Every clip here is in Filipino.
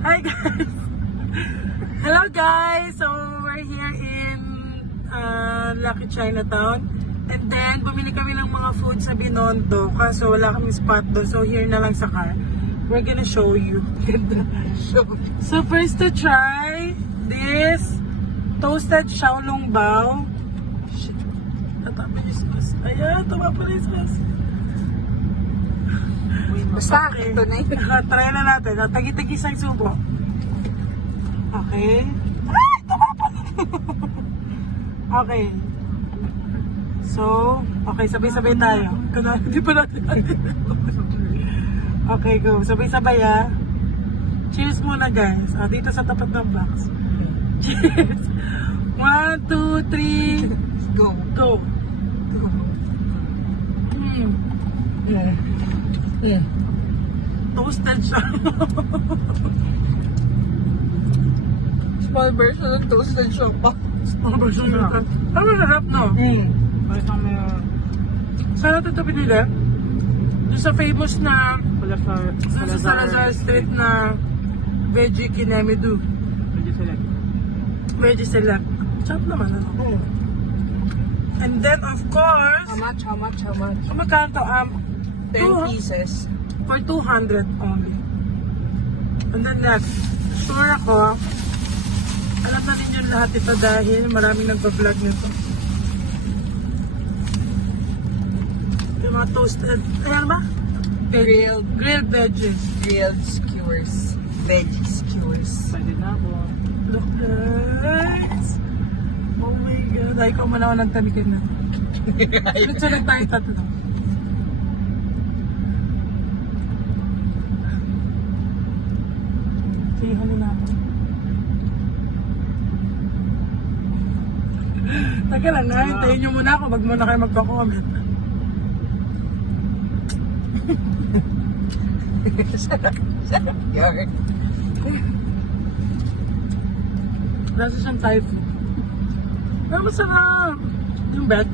Hi guys! Hello guys! So we're here in uh, Lucky Chinatown. And then bumili kami ng mga food sa Binondo. Kaso wala kaming spot doon. So here na lang sa car. We're gonna show you. so first to try this toasted xiaolong bao. Ayan, tumapa na yung sauce. Basta, ito na yun. Ah, Try na natin. Ah, Tagi-tagi sa subo. Okay. Ay! tumapon! okay. So, okay, sabay-sabay tayo. Hindi pa natin. okay, go. Sabay-sabay ah. Cheers muna guys. Ah, dito sa tapat ng box. Cheers. One, two, three, Go. go. Mm. Mm. Mm. Toasted siya. Small version ng toasted siopa. Ang version nila. Ang masarap, no? Mm. Parang may... Saan natin ito pinili? Yung sa famous na... Salazar. Sa Salazar Street na Veggie Kinemedu. Medyo select. Veggie Select. Sarap naman, ano? Mm. And then, of course, How much, how much, how much? magkano to? Um, 10 Two- pieces. for 200 only. And then next, sure ako, alam na rin yung lahat ito dahil maraming nagpa-vlog nito. Yung mga toasted, ayan ba? Grilled, Grilled veggies. grilled skewers. Veggie skewers. Excited na ako. Look guys! Oh my God. Ay, ko man ako ng tamikin na. Sunod tayo tatlo. Okay, hali na ako. Teka lang nga, hintayin nyo muna ako. Wag muna kayo magpa-comment. sarap, sarap yun. Lasa siyang food. Pero masarap. Yung bet.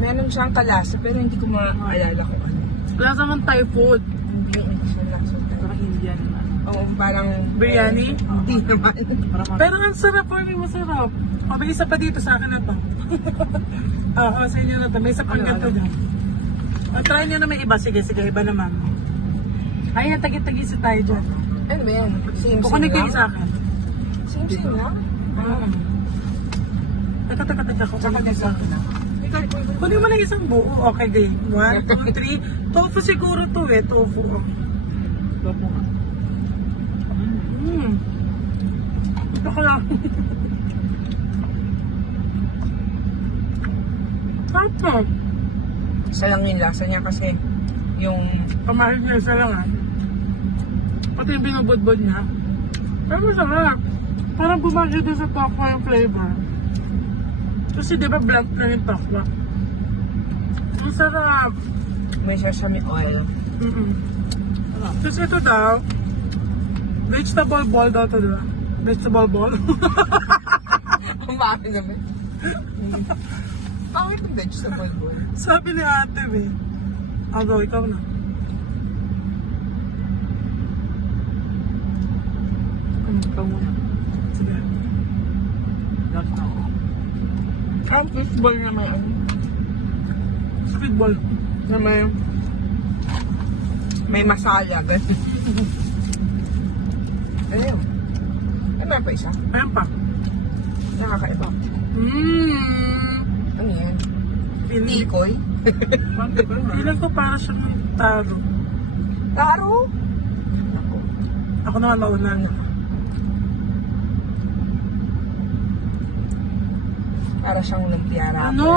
Meron siyang kalasa pero hindi ko maalala kung ano. Lasa ng Thai food. Hindi siya lasa. Parang Indian na. Oo, parang... Biryani? Hindi naman. Pero ang sarap for me, masarap. O, may isa pa dito sa akin na to. Oo, sa inyo na to. May isa pang Ano, ganito ano? dyan. O, try nyo na may iba. Sige, sige, iba naman. Ay, tagi-tagi sa tayo dyan. Ano ba yan? Same-same Kukunin kayo lang? sa akin. Same-same lang? Oo. Teka, teka, teka. Kukunin kayo sa akin. Ikaw, Kunin mo lang isang buo. Okay, game. One, two, three. Tofu siguro to eh. Tofu. Ito Ito ka lang. Sarap to. Isa lang yung lasa niya kasi yung Pamahal niya isa lang ah. Pati yung binubudbud niya. Pero masarap. Parang bumagi din sa tokwa yung flavor. Kasi di ba blunt lang yung tokwa. Ang sarap. may sesame oil. Mm-mm. Tapos ito daw, vegetable ball daw to diba? Vegetable ball. Ang bakit naman. Pangit yung vegetable bowl. Sabi ni ate eh. Ako, ikaw na. Hmm, ikaw muna. Sige. Last na ako. Ang fishball na may ano, Squid ball. na may may masala. Ayun. Meron pa isa. Ayan pa. Nakakaiba. Mmm. Ano yan? Tikoy? feeling ko para siyang taro. Taro? Ako. Ako naman mauna na. Para siyang lumpia wrapper. Ano?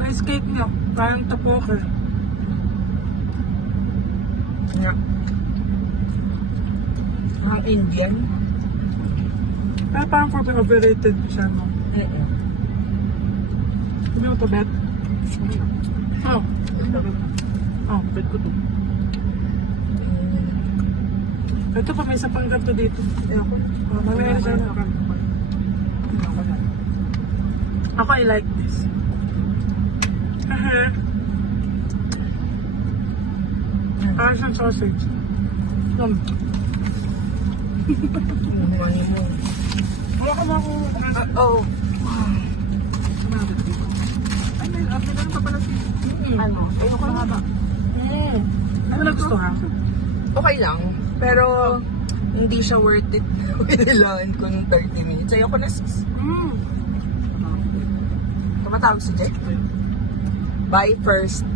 Rice cake niyo. Parang tapoker. Nga. Ang Indian? Pero parang for overrated siya, no? Mm-mm. Hindi mo to bet? Oh. Oh. Bet ko to. Ito pa, may isa pang ganito dito. Ayoko. Oh, mamaya siya na. Ako I like this. Uh-huh. Parang siyang sausage. Um, Money mo. Wala ka mga kung... Oo. Ay, may may meron pa pala si... Ano? Ayun ko nga ba? Mm. Ano nagustuhan? Okay lang. Pero, hindi siya worth it. Kailangan ko ng 30 minutes. Ayoko na sis. Mm. Tumatawag si Jake. Bye first.